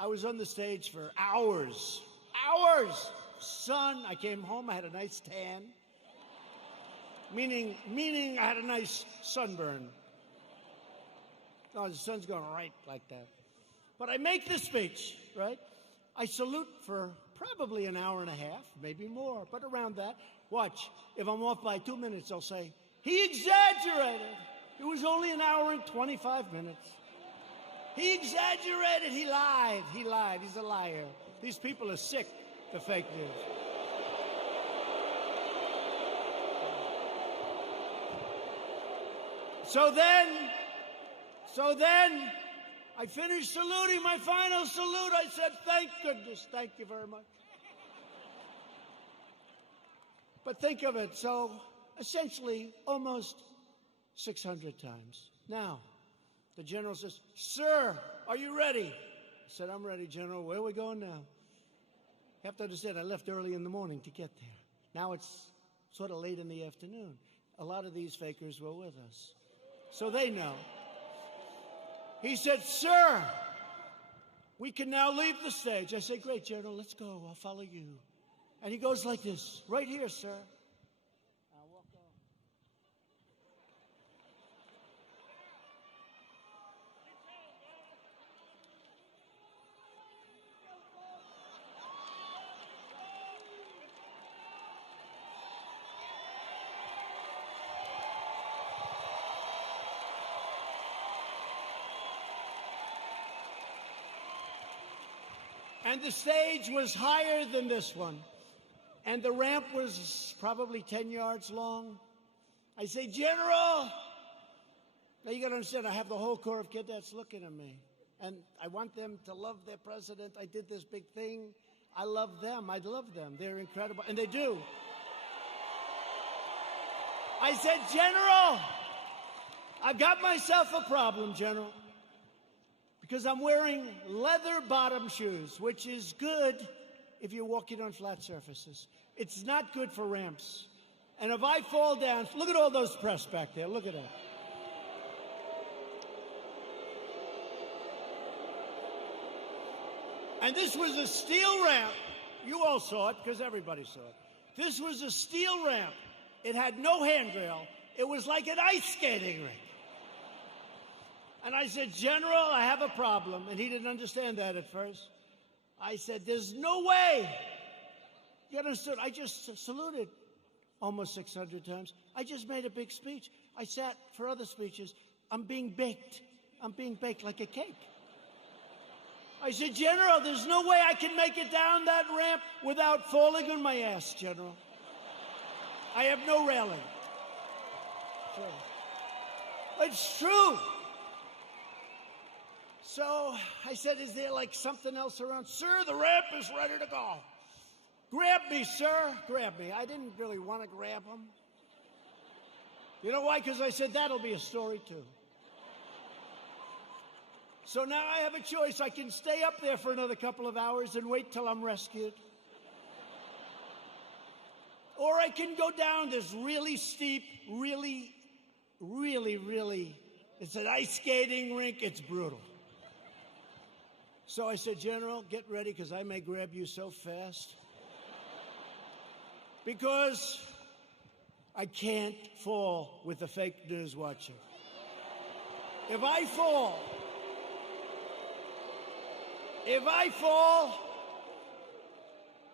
I was on the stage for hours. Hours! Sun, I came home, I had a nice tan. Meaning I had a nice sunburn. No, the sun's going right like that. But I make this speech, right? I salute for probably an hour and a half, maybe more, but around that. Watch, if I'm off by 2 minutes, I'll say, he exaggerated. It was only an hour and 25 minutes. He exaggerated, he lied, he's a liar. These people are sick, the fake news. So then, I finished saluting, my final salute. I said, thank goodness, thank you very much. But think of it, so essentially almost 600 times. Now, the general says, sir, are you ready? I said, I'm ready, General. Where are we going now? You have to understand, I left early in the morning to get there. Now it's sort of late in the afternoon. A lot of these fakers were with us, so they know. He said, sir, we can now leave the stage. I said, great, General, let's go. I'll follow you. And he goes like this, right here, sir. I'll walk on. And the stage was higher than this one. And the ramp was probably 10 yards long. I say, General! Now you got to understand, I have the whole Corps of Cadets looking at me. And I want them to love their president. I did this big thing. I love them. I love them. They're incredible. And they do. I said, General, I've got myself a problem, General. Because I'm wearing leather bottom shoes, which is good if you're walking on flat surfaces. It's not good for ramps. And if I fall down, look at all those press back there. Look at that. And this was a steel ramp. You all saw it because everybody saw it. This was a steel ramp. It had no handrail. It was like an ice skating rink. And I said, General, I have a problem. And he didn't understand that at first. I said, there's no way. You understood? I just saluted almost 600 times. I just made a big speech. I sat for other speeches. I'm being baked. I'm being baked like a cake. I said, General, there's no way I can make it down that ramp without falling on my ass, General. I have no railing. Sure. It's true. So I said, is there like something else around? Sir, the ramp is ready to go. Grab me, sir. Grab me. I didn't really want to grab him. You know why? Because I said, that'll be a story too. So now I have a choice. I can stay up there for another couple of hours and wait till I'm rescued. Or I can go down this really steep, really, it's an ice skating rink. It's brutal. So I said, General, get ready because I may grab you so fast. Because I can't fall with the fake news watching. If I fall,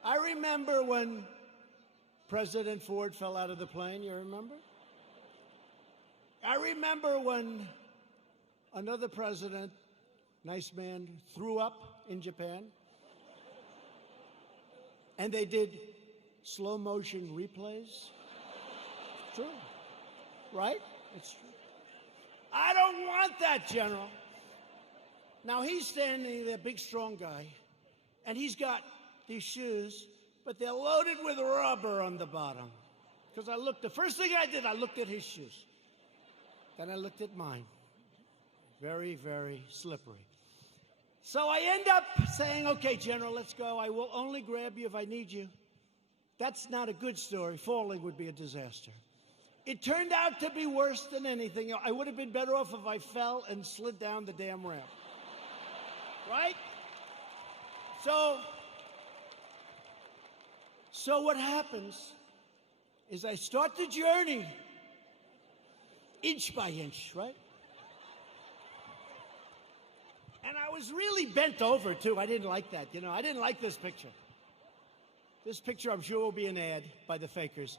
I remember when President Ford fell out of the plane, you remember? I remember when another president, nice man, threw up in Japan. And they did slow motion replays. It's true, right? It's true. I don't want that, General. Now he's standing there, big strong guy, and he's got these shoes, but they're loaded with rubber on the bottom. Because the first thing I did, I looked at his shoes. Then I looked at mine. Very, very slippery. So I end up saying, okay, General, let's go. I will only grab you if I need you. That's not a good story. Falling would be a disaster. It turned out to be worse than anything. I would have been better off if I fell and slid down the damn ramp. Right? So what happens is I start the journey inch by inch, right? And I was really bent over, too. I didn't like that, I didn't like this picture. This picture, I'm sure, will be an ad by the fakers.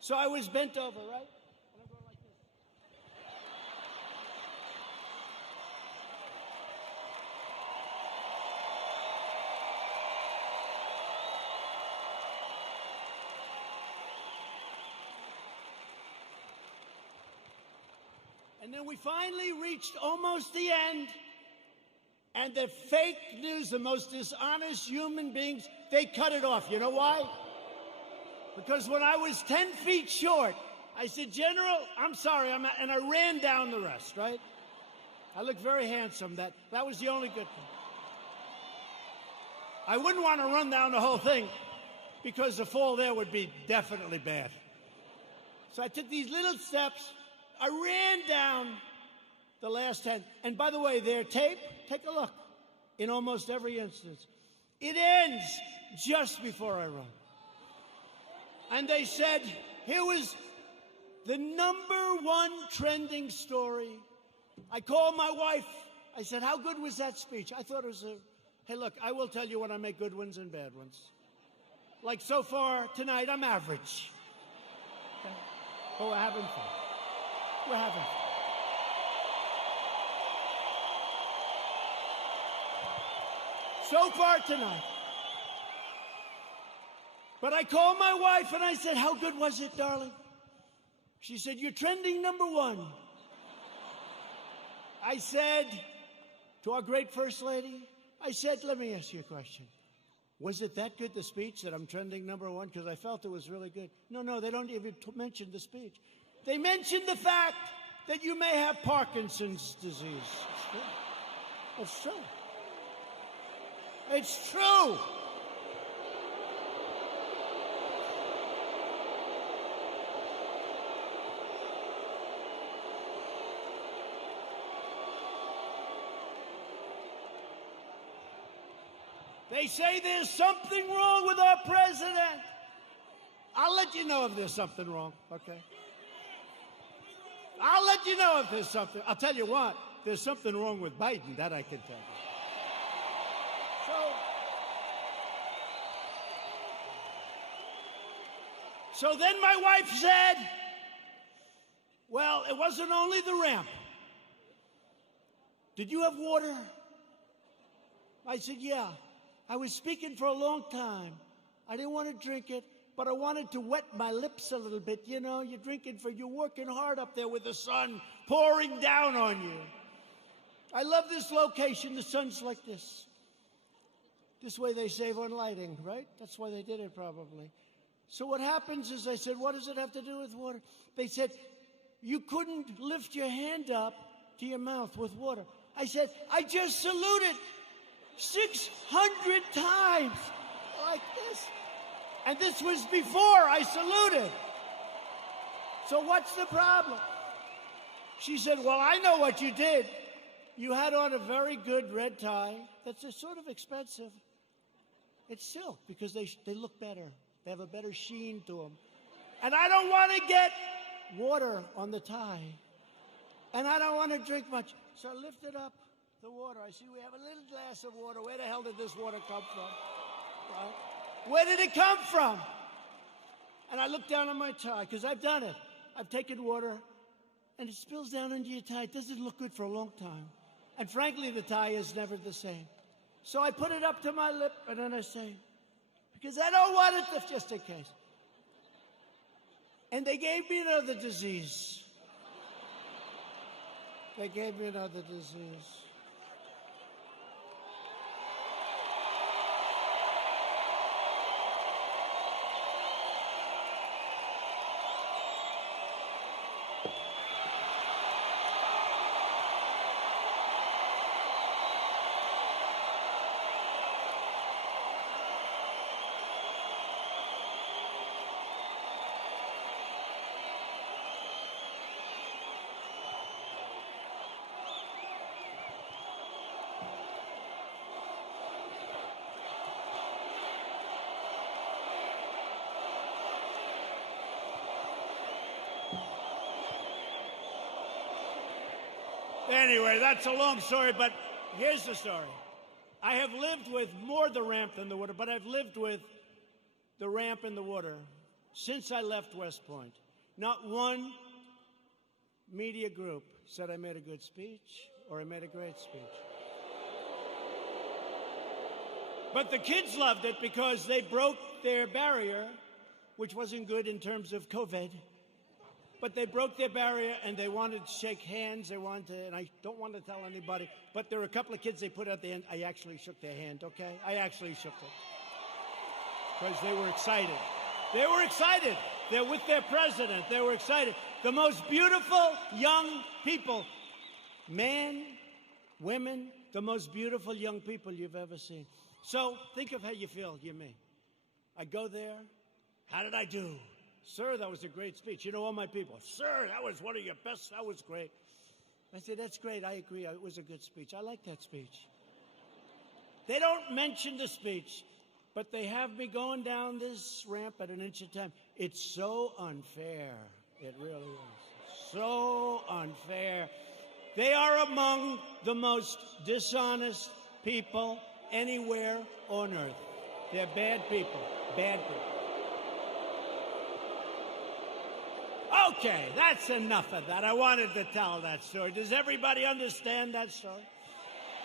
So I was bent over, right? And I'm going like this. And then we finally reached almost the end. And the fake news, the most dishonest human beings, they cut it off. You know why? Because when I was 10 feet short, I said, General, I'm sorry, and I ran down the rest, right? I looked very handsome. That was the only good thing. I wouldn't want to run down the whole thing because the fall there would be definitely bad. So I took these little steps. I ran down the last 10. And by the way, their tape, take a look. In almost every instance, it ends just before I run. And they said, here was the #1 trending story. I called my wife. I said, how good was that speech? I thought it was hey, look, I will tell you when I make good ones and bad ones. Like so far tonight, I'm average. Okay? But we're having fun. We're having fun. So far tonight. But I called my wife and I said, how good was it, darling? She said, you're trending #1. I said to our great First Lady, I said, let me ask you a question. Was it that good, the speech, that I'm trending #1? Because I felt it was really good. No, they don't even mention the speech. They mentioned the fact that you may have Parkinson's disease. It's true. It's true. They say there's something wrong with our president. I'll let you know if there's something wrong, okay? I'll let you know if there's something. I'll tell you what, there's something wrong with Biden, that I can tell you. So then my wife said, well, it wasn't only the ramp. Did you have water? I said, yeah. I was speaking for a long time. I didn't want to drink it, but I wanted to wet my lips a little bit. You know, you're working hard up there with the sun pouring down on you. I love this location. The sun's like this. This way they save on lighting, right? That's why they did it probably. So what happens is I said, what does it have to do with water? They said, you couldn't lift your hand up to your mouth with water. I said, I just saluted 600 times like this. And this was before I saluted. So what's the problem? She said, well, I know what you did. You had on a very good red tie that's sort of expensive. It's silk because they look better. They have a better sheen to them. And I don't want to get water on the tie. And I don't want to drink much. So I lifted up the water. I see we have a little glass of water. Where the hell did this water come from? Right? Where did it come from? And I looked down on my tie, because I've done it. I've taken water, and it spills down into your tie. It doesn't look good for a long time. And frankly, the tie is never the same. So I put it up to my lip, and then I say, because I don't want it to, just in case. And they gave me another disease. They gave me another disease. Anyway, that's a long story, but here's the story. I have lived with more the ramp than the water, but I've lived with the ramp and the water since I left West Point. Not one media group said I made a good speech or I made a great speech. But the kids loved it because they broke their barrier, which wasn't good in terms of COVID. But they broke their barrier and they wanted to shake hands. They wanted to, and I don't want to tell anybody, but there were a couple of kids they put at the end. I actually shook their hand, okay? I actually shook it. Because they were excited. They were excited. They're with their president. They were excited. The most beautiful young people, men, women, the most beautiful young people you've ever seen. So think of how you feel, you me. I go there. How did I do? Sir, that was a great speech. You know, all my people, sir, that was one of your best. That was great. I said, that's great. I agree. It was a good speech. I like that speech. They don't mention the speech, but they have me going down this ramp at an inch at a time. It's so unfair. It really is. So unfair. They are among the most dishonest people anywhere on earth. They're bad people. Bad people. Okay, that's enough of that. I wanted to tell that story. Does everybody understand that story?